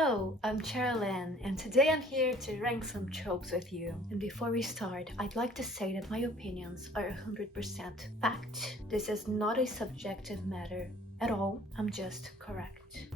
Hello, I'm Cheryl, and today I'm here to rank some tropes with you. And before we start, I'd like to say that my opinions are 100% fact. This is not a subjective matter at all, I'm just correct.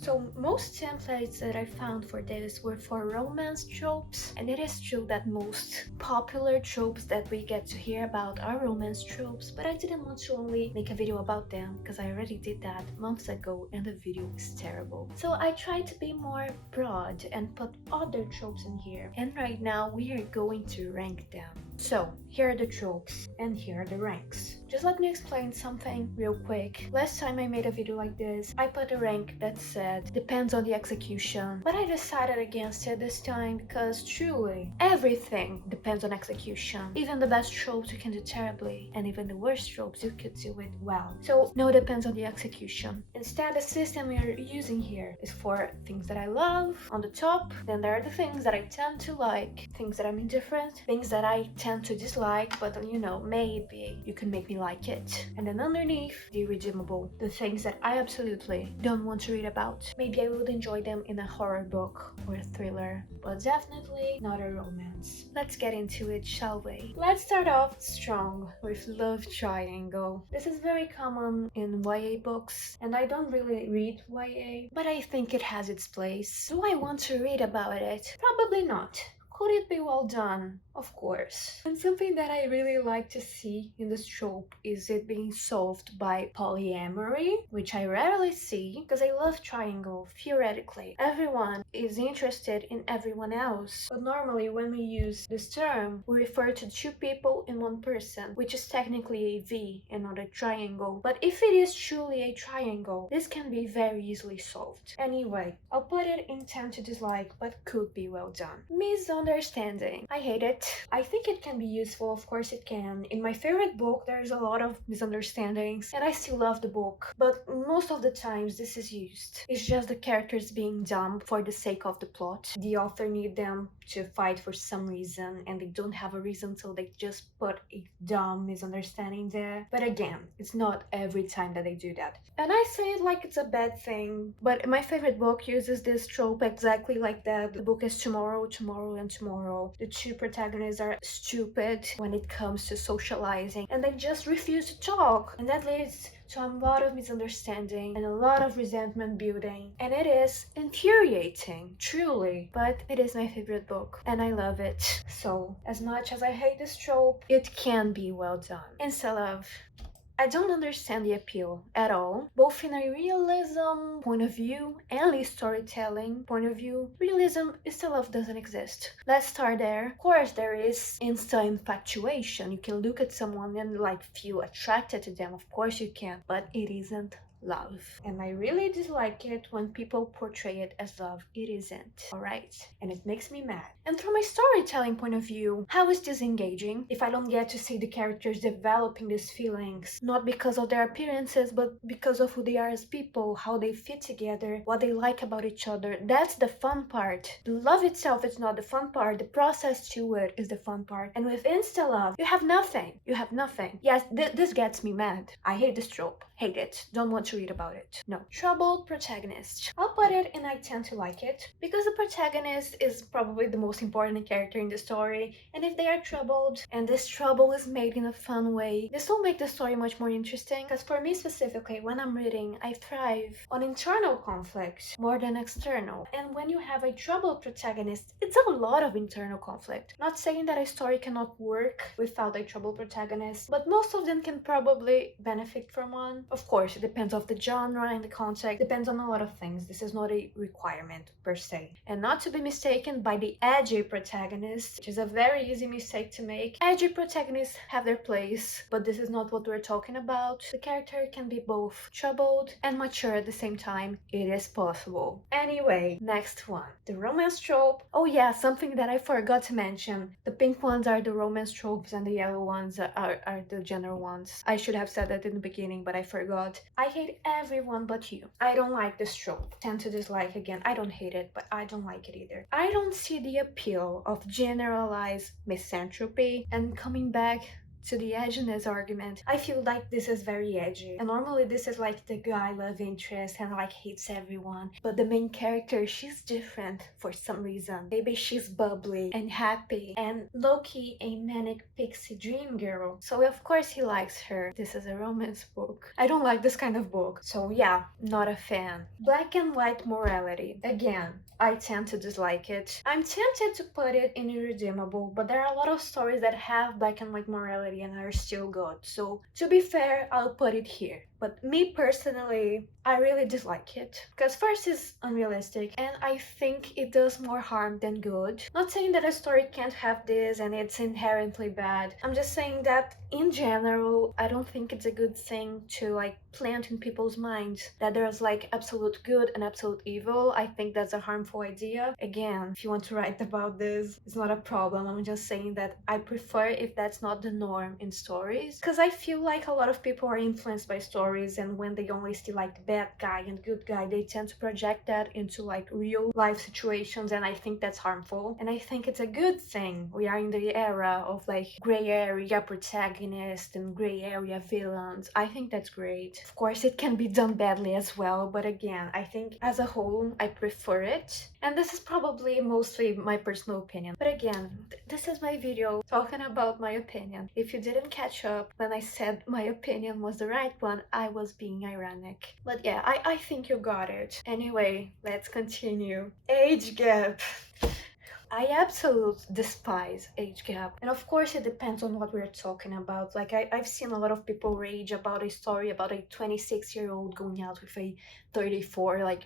So most templates that I found for this were for romance tropes, and it is true that most popular tropes that we get to hear about are romance tropes, but I didn't want to only make a video about them because I already did that months ago and the video was terrible. So I tried to be more broad and put other tropes in here, and right now we are going to rank them. So here are the tropes and here are the ranks. Just let me explain something real quick. Last time I made a video like this, I put a rank that said depends on the execution, but I decided against it this time because truly everything depends on execution. Even the best tropes you can do terribly, and even the worst tropes you could do it well. So no, depends on the execution. Instead, the system we are using here is for things that I love on the top, then there are the things that I tend to like, things that I'm indifferent, things that I tend to dislike, but you know, maybe you can make me like it. And then underneath, the irredeemable, the things that I absolutely don't want to read about. Maybe I would enjoy them in a horror book or a thriller, but definitely not a romance. Let's get into it, shall we? Let's start off strong with love triangle. This is very common in YA books, and I don't really read YA, but I think it has its place. Do I want to read about it? Probably not. Could it be well done? Of course. And something that I really like to see in this trope is it being solved by polyamory, which I rarely see because I love triangle, theoretically. Everyone is interested in everyone else, but normally when we use this term, we refer to two people in one person, which is technically a V and not a triangle. But if it is truly a triangle, this can be very easily solved. Anyway, I'll put it in 10 to dislike, but could be well done. Misunderstanding. I hate it. I think it can be useful, of course it can. In my favorite book, there's a lot of misunderstandings, and I still love the book, but most of the times this is used. It's just the characters being dumb for the sake of the plot. The author need them to fight for some reason, and they don't have a reason, so they just put a dumb misunderstanding there. But again, it's not every time that they do that. And I say it like it's a bad thing, but my favorite book uses this trope exactly like that. The book is tomorrow, tomorrow, and tomorrow. The two protagonists are stupid when it comes to socializing, and they just refuse to talk, and that leads to a lot of misunderstanding and a lot of resentment building, and it is infuriating, truly, but it is my favorite book and I love it. So as much as I hate this trope, it can be well done. Instalove. I don't understand the appeal at all, both in a realism point of view and a storytelling point of view. Realism Instalove doesn't exist. Let's start there. Of course, there is insta infatuation. You can look at someone and like feel attracted to them. Of course you can, but it isn't love. And I really dislike it when people portray it as love. It isn't, alright? And it makes me mad. And from a storytelling point of view, how is this engaging if I don't get to see the characters developing these feelings? Not because of their appearances, but because of who they are as people, how they fit together, what they like about each other. That's the fun part. The love itself is not the fun part. The process to it is the fun part. And with Instalove, you have nothing. You have nothing. Yes, this gets me mad. I hate this trope. Hate it. Don't want to read about it. No. Troubled protagonist. I'll put it in I tend to like it because the protagonist is probably the most important character in the story, and if they are troubled and this trouble is made in a fun way, this will make the story much more interesting. Because for me specifically, when I'm reading, I thrive on internal conflict more than external, and when you have a troubled protagonist, it's a lot of internal conflict. Not saying that a story cannot work without a troubled protagonist, but most of them can probably benefit from one. Of course, it depends on the genre and the context, depends on a lot of things. This is not a requirement per se. And not to be mistaken by the edgy protagonist, which is a very easy mistake to make. Edgy protagonists have their place, but this is not what we're talking about. The character can be both troubled and mature at the same time. It is possible. Anyway, next one. The romance trope. Oh yeah, something that I forgot to mention. The pink ones are the romance tropes and the yellow ones are the general ones. I should have said that in the beginning, but I forgot. I hate everyone but you. I don't like this trope. Tend to dislike again. I don't hate it, but I don't like it either. I don't see the appeal of generalized misanthropy and coming back to the edginess argument, I feel like this is very edgy. And normally this is like the guy love interest and like hates everyone. But the main character, she's different for some reason. Maybe she's bubbly and happy and low-key a manic pixie dream girl. So of course he likes her. This is a romance book. I don't like this kind of book. So yeah, not a fan. Black and white morality. Again, I tend to dislike it. I'm tempted to put it in irredeemable, but there are a lot of stories that have black and white morality and are still good. So to be fair, I'll put it here. But me personally, I really dislike it. Because first it's unrealistic and I think it does more harm than good. Not saying that a story can't have this and it's inherently bad. I'm just saying that in general, I don't think it's a good thing to like plant in people's minds that there's like absolute good and absolute evil. I think that's a harmful idea. Again, if you want to write about this, it's not a problem. I'm just saying that I prefer if that's not the norm in stories. Because I feel like a lot of people are influenced by stories, and when they only see like bad guy and good guy, they tend to project that into like real life situations, and I think that's harmful. And I think it's a good thing. We are in the era of like gray area protagonists and gray area villains. I think that's great. Of course, it can be done badly as well, but again, I think as a whole, I prefer it. And this is probably mostly my personal opinion. But again, this is my video talking about my opinion. If you didn't catch up when I said my opinion was the right one, I was being ironic. But yeah, I think you got it. Anyway, let's continue. Age gap. I absolutely despise age gap. And of course it depends on what we're talking about. Like I've seen a lot of people rage about a story about a 26-year-old going out with a 34. Like,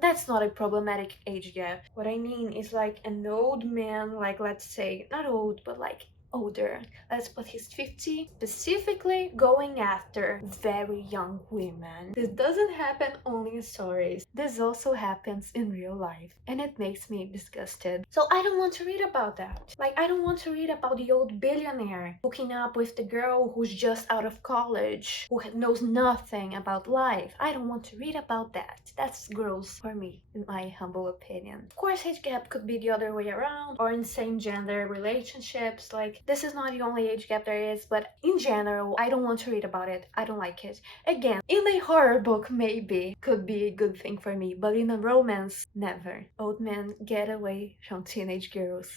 that's not a problematic age gap. What I mean is like an old man, like let's say, not old, but like older. Let's put he's 50, specifically going after very young women. This doesn't happen only in stories. This also happens in real life, and it makes me disgusted. So I don't want to read about that. Like, I don't want to read about the old billionaire hooking up with the girl who's just out of college, who knows nothing about life. I don't want to read about that. That's gross for me, in my humble opinion. Of course, age gap could be the other way around, or in same gender relationships. Like, this is not the only age gap there is, but in general, I don't want to read about it. I don't like it. Again, in a horror book, maybe could be a good thing for me, but in a romance, never. Old men, get away from teenage girls.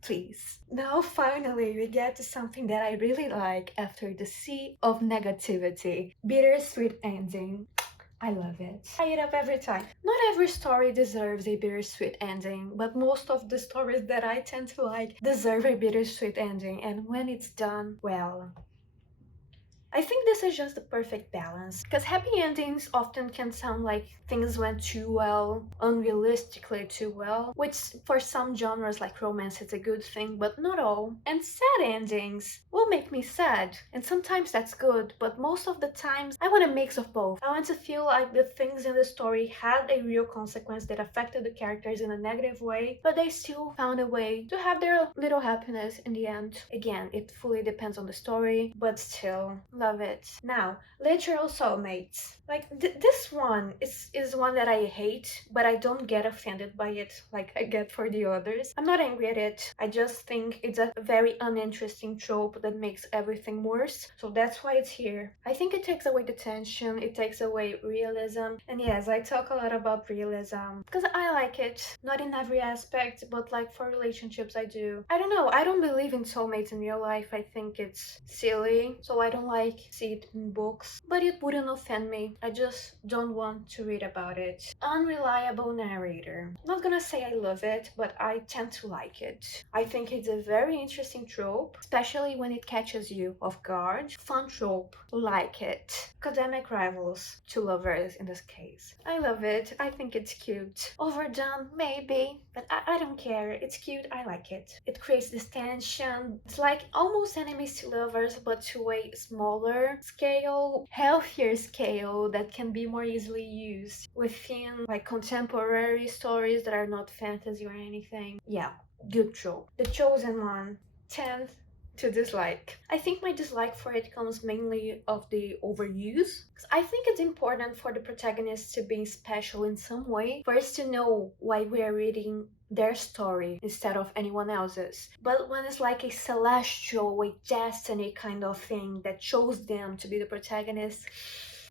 Please. Now finally we get to something that I really like after the sea of negativity. Bittersweet ending. I love it. I eat up every time. Not every story deserves a bittersweet ending, but most of the stories that I tend to like deserve a bittersweet ending, and when it's done, well, I think this is just the perfect balance, because happy endings often can sound like things went too well, unrealistically too well, which for some genres like romance is a good thing, but not all. And sad endings will make me sad, and sometimes that's good, but most of the times I want a mix of both. I want to feel like the things in the story had a real consequence that affected the characters in a negative way, but they still found a way to have their little happiness in the end. Again, it fully depends on the story, but still, love it. Now, literal soulmates. Like this one is one that I hate, but I don't get offended by it like I get for the others. I'm not angry at it. I just think it's a very uninteresting trope that makes everything worse. So that's why it's here. I think it takes away the tension, it takes away realism. And yes, I talk a lot about realism because I like it. Not in every aspect, but like for relationships I do. I don't know, I don't believe in soulmates in real life. I think it's silly, so I don't like see it in books, but it wouldn't offend me. I just don't want to read about it. Unreliable narrator. Not gonna say I love it, but I tend to like it. I think it's a very interesting trope, especially when it catches you off guard. Fun trope, like it. Academic rivals, two lovers in this case. I love it. I think it's cute. Overdone, maybe, but I don't care. It's cute. I like it. It creates this tension. It's like almost enemies to lovers, but to a smaller scale, healthier scale that can be more easily used within like contemporary stories that are not fantasy or anything. Yeah, good trope. The Chosen One. 10th to dislike. I think my dislike for it comes mainly of the overuse. Because I think it's important for the protagonist to be special in some way, for us to know why we are reading their story instead of anyone else's. But when it's like a celestial, a destiny kind of thing that chose them to be the protagonist,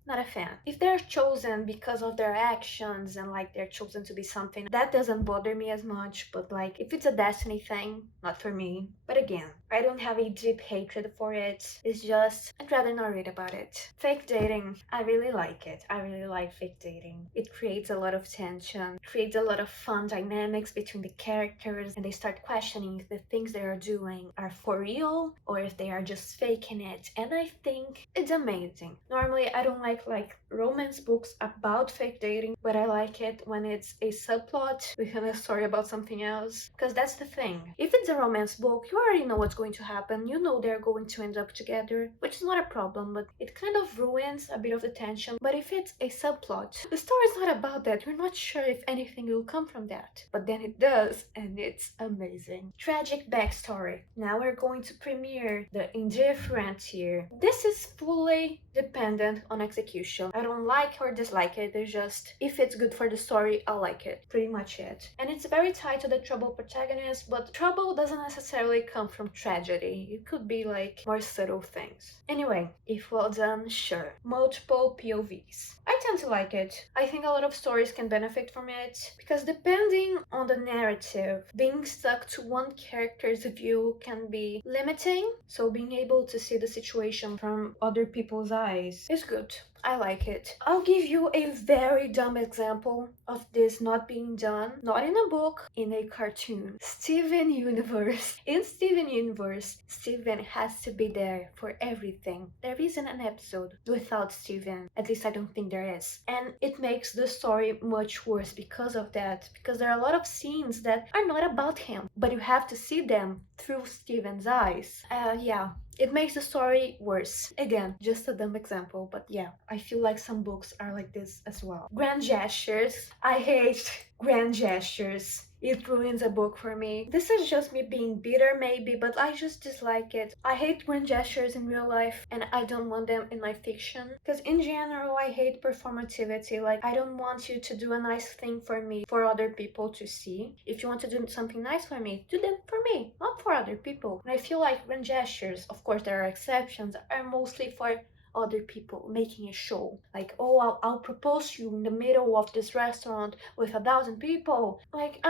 not a fan. If they're chosen because of their actions and like they're chosen to be something, that doesn't bother me as much. But like if it's a destiny thing, not for me. But again, I don't have a deep hatred for it. It's just I'd rather not read about it. Fake dating, I really like it. I really like fake dating. It creates a lot of tension, creates a lot of fun dynamics between the characters, and they start questioning if the things they are doing are for real or if they are just faking it. And I think it's amazing. Normally I don't like romance books about fake dating, but I like it when it's a subplot within a story about something else, because that's the thing. If it's a romance book, you already know what's going to happen. You know they're going to end up together, which is not a problem, but it kind of ruins a bit of the tension. But if it's a subplot, the story's not about that. You're not sure if anything will come from that, but then it does, and it's amazing. Tragic backstory. Now we're going to premiere the indifferent here. This is fully dependent on execution. I don't like or dislike it. It's just if it's good for the story, I'll like it. Pretty much it. And it's very tied to the troubled protagonist, but trouble doesn't necessarily come from tragedy. It could be like more subtle things. Anyway, if well done, sure. Multiple POVs. I tend to like it. I think a lot of stories can benefit from it because depending on the narrative, being stuck to one character's view can be limiting. So being able to see the situation from other people's eyes is good. I like it. I'll give you a very dumb example of this not being done, not in a book, in a cartoon. Steven Universe. In Steven Universe, Steven has to be there for everything. There isn't an episode without Steven. At least I don't think there is. And it makes the story much worse because of that. Because there are a lot of scenes that are not about him, but you have to see them through Steven's eyes. Yeah. It makes the story worse. Again, just a dumb example, but yeah, I feel like some books are like this as well. Grand gestures. I hate grand gestures. It ruins a book for me. This is just me being bitter maybe, but I just dislike it. I hate grand gestures in real life and I don't want them in my fiction. Because in general, I hate performativity. Like, I don't want you to do a nice thing for me for other people to see. If you want to do something nice for me, do them for me, not for other people. And I feel like grand gestures, of course there are exceptions, are mostly for other people making a show. Like, oh, I'll propose to you in the middle of this restaurant with 1,000 people. Like,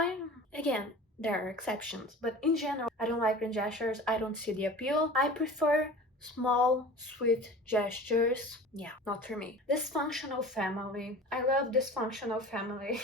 again, there are exceptions, but in general, I don't like grand gestures. I don't see the appeal. I prefer small, sweet gestures. Yeah, not for me. Dysfunctional Family. I love Dysfunctional Family.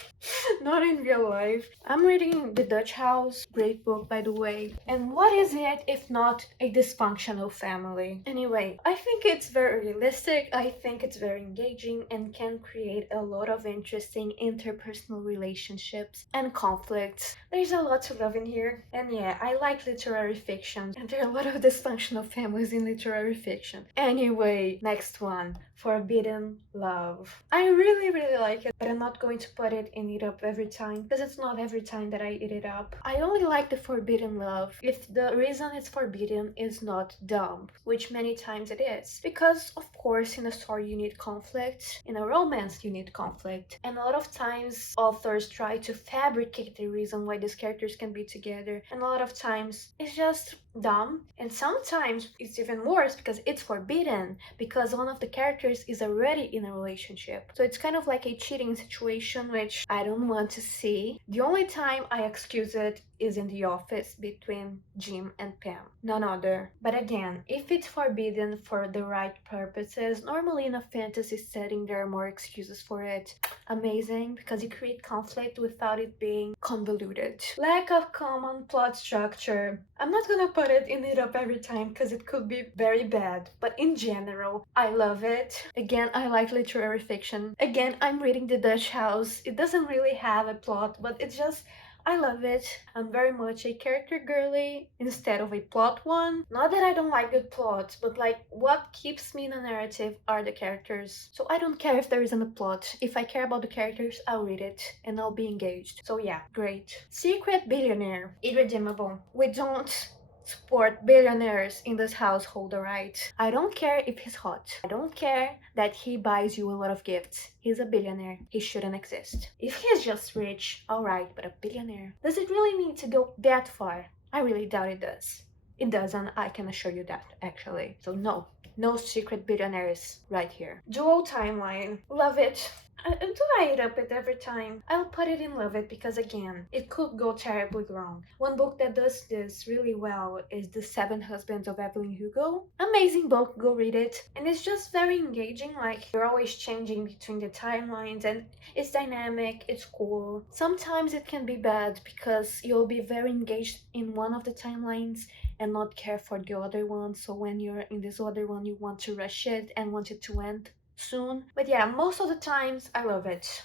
Not in real life. I'm reading The Dutch House. Great book, by the way. And what is it if not a dysfunctional family? Anyway, I think it's very realistic. I think it's very engaging and can create a lot of interesting interpersonal relationships and conflicts. There's a lot to love in here. And yeah, I like literary fiction. And there are a lot of dysfunctional families in literary fiction. Anyway, next one. Forbidden Love. I really like it, but I'm not going to put it in Eat Up every time because it's not every time that I eat it up. I only like the Forbidden Love if the reason it's forbidden is not dumb, which many times it is. Because of course in a story you need conflict, in a romance you need conflict, and a lot of times authors try to fabricate the reason why these characters can be together, and a lot of times it's just dumb, and sometimes it's even worse because it's forbidden because one of the characters is already in a relationship. So it's kind of like a cheating situation, which I don't want to see. The only time I excuse it is in The Office between Jim and Pam, none other. But again, if it's forbidden for the right purposes, normally in a fantasy setting there are more excuses for it. Amazing, because you create conflict without it being convoluted. Lack of common plot structure. I'm not gonna put it in It Up every time because it could be very bad, but in general, I love it. Again, I like literary fiction. Again, I'm reading The Dutch House. It doesn't really have a plot, but it's just I love it. I'm very much a character girly instead of a plot one. Not that I don't like good plots, but like what keeps me in a narrative are the characters. So I don't care if there isn't a plot. If I care about the characters, I'll read it and I'll be engaged. So yeah, great. Secret Billionaire. Irredeemable. We don't support billionaires in this household, alright? I don't care if he's hot. I don't care that he buys you a lot of gifts. He's a billionaire. He shouldn't exist. If he's just rich, alright, but a billionaire. Does it really need to go that far? I really doubt it does. It doesn't, I can assure you that, actually. So no, no secret billionaires right here. Dual timeline. Love it. Do I eat up it every time? I'll put it in love it because again, it could go terribly wrong. One book that does this really well is The Seven Husbands of Evelyn Hugo. Amazing book, go read it. And it's just very engaging, like you're always changing between the timelines and it's dynamic, it's cool. Sometimes it can be bad because you'll be very engaged in one of the timelines and not care for the other one. So when you're in this other one, you want to rush it and want it to end soon. But yeah, most of the times I love it.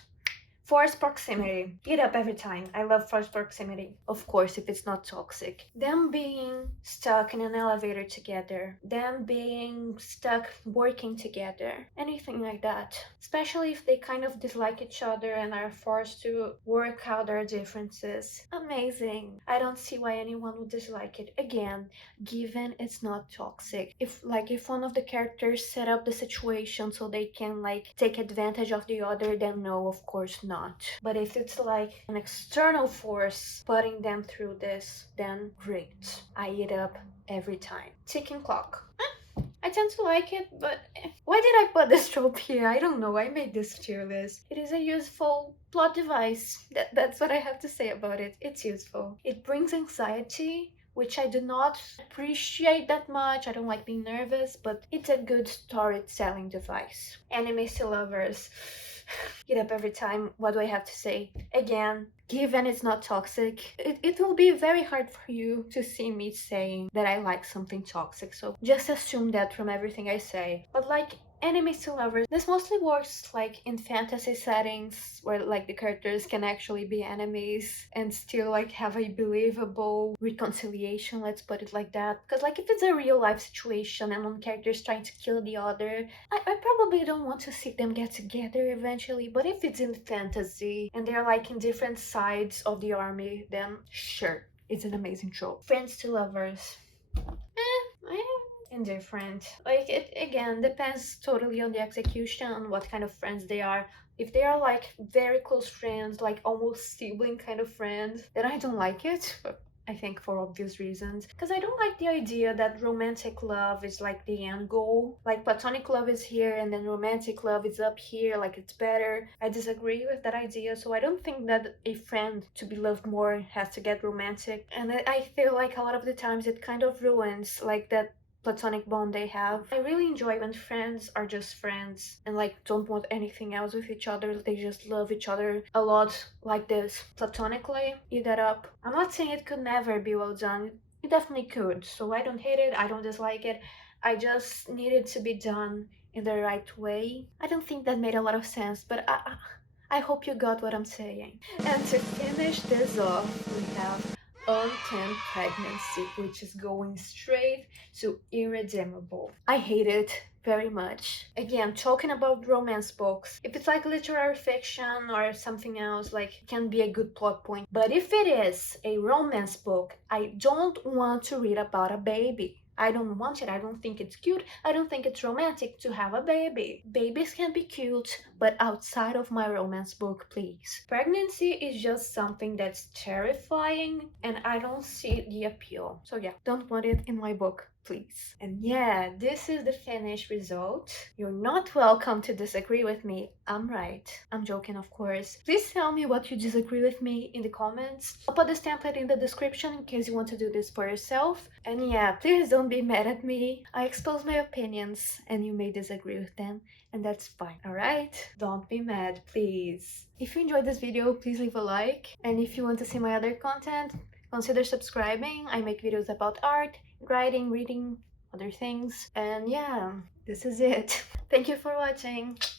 Forced proximity. Eat up every time. I love forced proximity. Of course, if it's not toxic. Them being stuck in an elevator together. Them being stuck working together. Anything like that. Especially if they kind of dislike each other and are forced to work out their differences. Amazing. I don't see why anyone would dislike it. Again, given it's not toxic. If one of the characters set up the situation so they can take advantage of the other, then no, of course not. But if it's like an external force putting them through this, then great. I eat up every time. Ticking clock. I tend to like it, but why did I put this trope here? I don't know. I made this tier list. It is a useful plot device. That's what I have to say about it. It's useful. It brings anxiety, which I do not appreciate that much. I don't like being nervous, but it's a good storytelling device. Enemies to lovers. Get up every time. What do I have to say? Again, given it's not toxic, it will be very hard for you to see me saying that I like something toxic. So just assume that from everything I say. But enemies to lovers, this mostly works in fantasy settings where the characters can actually be enemies and still have a believable reconciliation, let's put it like that. Because if it's a real life situation and one character is trying to kill the other, I probably don't want to see them get together eventually. But if it's in fantasy and they're in different sides of the army, then sure, it's an amazing trope. Friends to lovers. Indifferent. It again depends totally on the execution, on what kind of friends they are. If they are very close friends, almost sibling kind of friends, then I don't like it. I think for obvious reasons. Because I don't like the idea that romantic love is the end goal. Platonic love is here and then romantic love is up here, it's better. I disagree with that idea, so I don't think that a friend to be loved more has to get romantic. And I feel a lot of the times it kind of ruins that platonic bond they have. I really enjoy when friends are just friends and don't want anything else with each other. They just love each other a lot like this. Platonically, eat that up. I'm not saying it could never be well done. It definitely could. So I don't hate it. I don't dislike it. I just need it to be done in the right way. I don't think that made a lot of sense, but I hope you got what I'm saying. And to finish this off, we have Unplanned Pregnancy, which is going straight to irredeemable. I hate it very much. Again, talking about romance books, if it's literary fiction or something else, it can be a good plot point. But if it is a romance book, I don't want to read about a baby. I don't want it. I don't think it's cute. I don't think it's romantic to have a baby. Babies can be cute, but outside of my romance book, please. Pregnancy is just something that's terrifying, and I don't see the appeal. So yeah, don't want it in my book, please. And yeah, this is the finished result. You're not welcome to disagree with me. I'm right. I'm joking, of course. Please tell me what you disagree with me in the comments. I'll put this template in the description in case you want to do this for yourself. And yeah, please don't be mad at me. I expose my opinions and you may disagree with them, and that's fine, alright? Don't be mad, please. If you enjoyed this video, please leave a like. And if you want to see my other content, consider subscribing. I make videos about art, writing, reading, other things. And yeah, this is it. Thank you for watching.